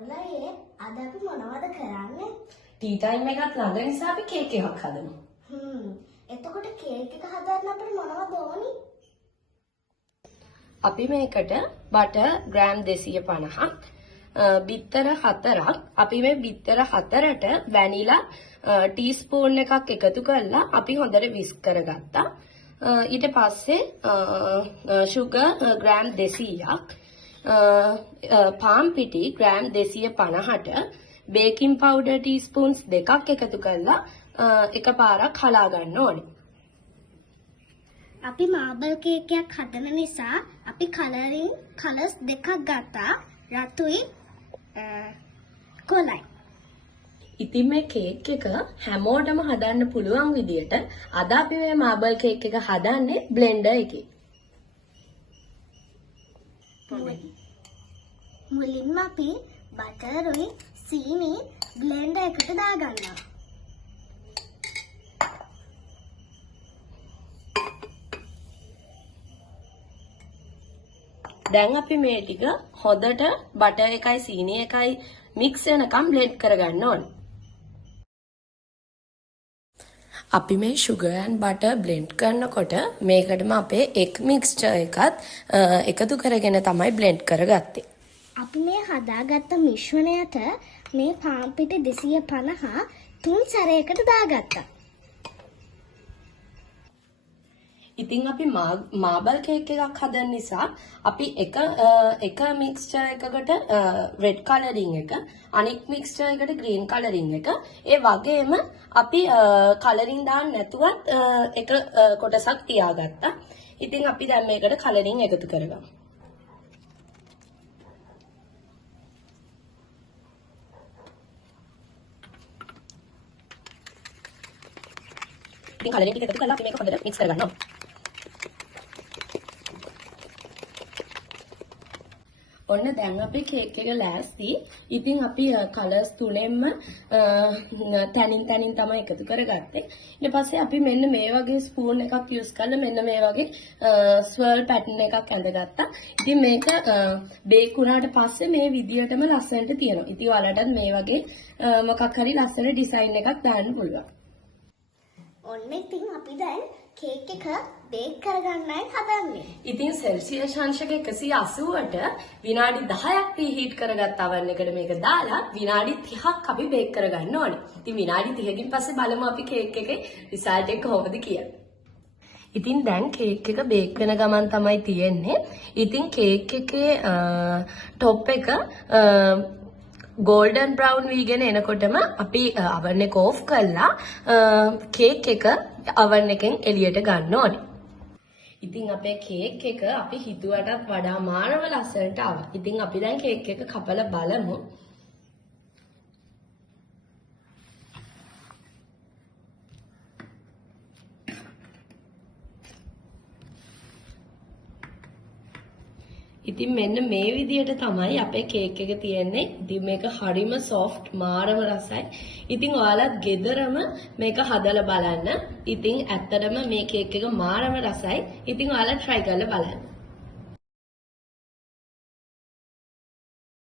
අරුලයේ අද අපි මොනවද කරන්නේ? ටී ටයිම් එකත් ළඟ නිසා අපි කේක් එකක් හදමු. එතකොට කේක් එක හදන්න අපිට මොනවද ඕනි? අපි මේකට බටර් ග්‍රෑම් 250ක්, බිත්තර 4ක්, අපි මේ බිත්තර 4ට වැනිලා ටීස්පූන් එකක් එකතු කරලා අපි හොඳට විස්ක් කරගත්තා. ඊට පස්සේ sugar ග්‍රෑම් 200ක්, පාම් පිටි ග්‍රෑම් 250ට බේකින් පවුඩර් ටීස්පූන්ස් 2ක් එකතු කරලා එකපාරක් හලා ගන්න ඕනේ. අපි මාබල් කේක් එකක් හදන නිසා අපි කලර්ස් දෙකක් ගත්තා. රතුයි කොලයි. ඉතින් මේ කේක් එක හැමෝටම හදන්න පුළුවන් විදියට අද අපි මේ මාබල් කේක් එක හදන්නේ බ්ලෙන්ඩර් එකේ. මුලින්ම අපි බටරුයි සීනි බ්ලෙන්ඩර් එකට දාගන්නවා. දැන් අපි මේ ටික හොඳට බටර් එකයි සීනි එකයි මික්ස් වෙනකම් බ්ලෙන්ඩ් කරගන්න ඕනේ. අපි මේ sugar and butter blend කරනකොට මේකටම අපේ egg mixture එකත් එකතු කරගෙන තමයි blend කරගත්තේ. අපි මේ හදාගත්ත මිශ්‍රණයට මේ පාන් පිටි 250 තුන් සැරයකට දාගත්තා. ඉතින් අපි මාබල් කේක් එකක් හදන නිසා අපි එක මික්ස්චර් එකකට රෙඩ් කලරින් එක, අනිත් මික්ස්චර් එකට ග්‍රීන් කලරින් එක, ඒ වගේම අපි කලරින් දාන්න නැතුවත් එක කොටසක් තියාගත්තා. ඉතින් අපි දැන් මේකට කලරින් එකතු කරගමු. ඉතින් කලරින් ටික එකතු කරලා අපි මේක හොඳට මික්ස් කරගන්නවා. ඔන්න දැන් අපේ කේක් එක ලෑස්ති. ඉතින් අපි කලර්ස් තුනෙන්ම තනින් තමයි එකතු කරගත්තේ. ඊට පස්සේ අපි මෙන්න මේ වගේ ස්පූන් එකක් යූස් කරලා මෙන්න මේ වගේ ස්වර්ල් පැටර්න් එකක් ඇඳගත්තා. ඉතින් මේක බේක් වුණාට පස්සේ මේ විදියටම ලස්සනට තියෙනවා. ඉතින් ඔයාලටත් මේ වගේ මොකක් හරි ලස්සන ඩිසයින් එකක් දාන්න පුළුවන්. ඔන්න ඉතින් අපි දැන් කේක් එක බේක් කරගන්නයි හදන්නේ. ඉතින් සෙල්සියස් අංශක 180ට විනාඩි 10ක් ප්‍රීහීට් කරගත් oven එකට මේක දාලා විනාඩි 30ක් අපි බේක් කරගන්න ඕනේ. ඉතින් විනාඩි 30කින් පස්සේ බලමු අපි කේක් එකේ රිසල්ට් එක කොහොමද කියලා. ඉතින් දැන් කේක් එක බේක් වෙන ගමන් තමයි තියෙන්නේ. ඉතින් කේක් එකේ টොප් එක golden brown වීගෙන එනකොටම අපි oven එක off කරලා කේක් එක oven එකෙන් එළියට ගන්න ඕනේ. ඉතින් අපේ කේක් එක අපි හිතුවටත් වඩා මාරම ලස්සනට ආවා. ඉතින් අපි දැන් කේක් එක කපලා බලමු. ඉතින් මෙන්න මේ විදිහට තමයි අපේ කේක් එක තියෙන්නේ. ඉතින් මේක හරිම soft මාරම රසයි. ඉතින් ඔයාලත් ගෙදරම මේක හදලා බලන්න. ඉතින් ඇත්තටම මේ කේක් එක මාරම රසයි. ඉතින් ඔයාලා try කරලා බලන්න.